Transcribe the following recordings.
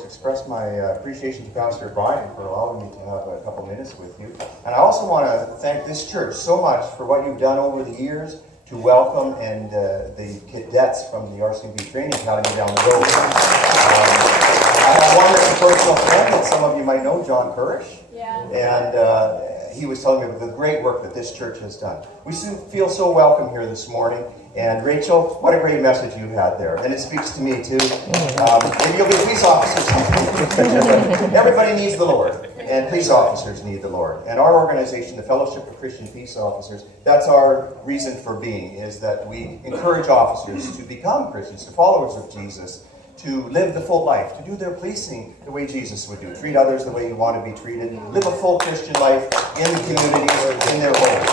course, express my appreciation to Pastor Brian for allowing me to have a couple minutes with you. And I also want to thank this church so much for what you've done over the years to welcome and the cadets from the RCMP Training Academy down the road. I have one that's a personal friend that some of you might know, John Kurish. Yeah. And he was telling me of the great work that this church has done. We feel so welcome here this morning. And Rachel, what a great message you had there. And it speaks to me too. Maybe you'll be a police officer someday. Everybody needs the Lord. And police officers need the Lord. And our organization, the Fellowship of Christian Peace Officers, that's our reason for being, is that we encourage officers to become Christians, to followers of Jesus, to live the full life, to do their policing the way Jesus would do, treat others the way you want to be treated, live a full Christian life in the community or in their homes.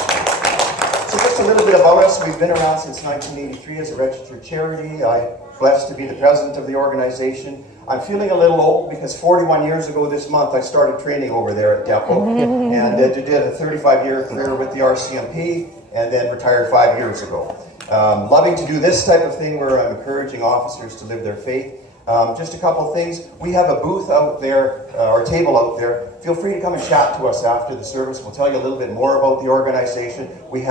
So just a little bit about us. We've been around since 1983 as a registered charity. I'm blessed to be the president of the organization. I'm feeling a little old because 41 years ago this month I started training over there at Depot and did a 35-year career with the RCMP and then retired 5 years ago. Loving to do this type of thing where I'm encouraging officers to live their faith. Just a couple of things. We have a booth out there, or table out there. Feel free to come and chat to us after the service. We'll tell you a little bit more about the organization. We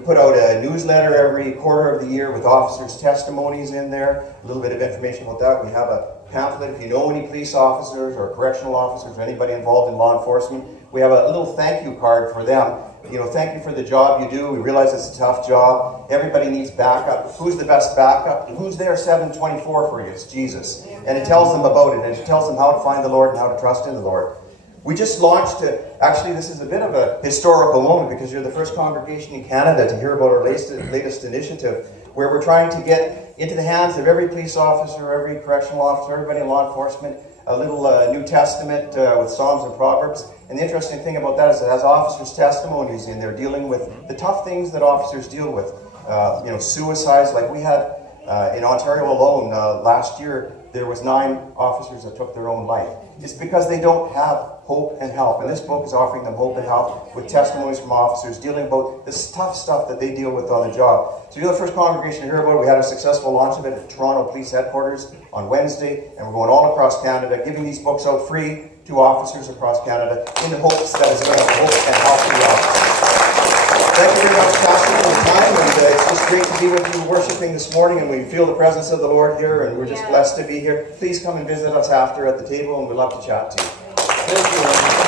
put out a newsletter every quarter of the year with officers' testimonies in there. A little bit of information about that. We have a pamphlet if you know any police officers or correctional officers or anybody involved in law enforcement. We have a little thank you card for them. You know, thank you for the job you do. We realize it's a tough job. Everybody needs backup. Who's the best backup? Who's there 7/24 for you? It's Jesus. And it tells them about it. And it tells them how to find the Lord and how to trust in the Lord. We just launched actually this is a bit of a historical moment because you're the first congregation in Canada to hear about our latest initiative where we're trying to get into the hands of every police officer, every correctional officer, everybody in law enforcement, a little New Testament with Psalms and Proverbs. And the interesting thing about that is it has officers' testimonies in there dealing with the tough things that officers deal with. Suicides, like we had in Ontario alone last year, there was 9 officers that took their own life. It's because they don't have hope and help. And this book is offering them hope and help with testimonies from officers dealing about this tough stuff that they deal with on the job. So you're the first congregation to hear about it. We had a successful launch of it at Toronto Police Headquarters on Wednesday, and we're going all across Canada, giving these books out free to officers across Canada in the hopes that it's going to hope and help the officers. Thank you very much, Pastor, for the time, and it's just great to be with you worshiping this morning, and we feel the presence of the Lord here, and we're just blessed to be here. Please come and visit us after at the table, and we'd love to chat to you. Thank you.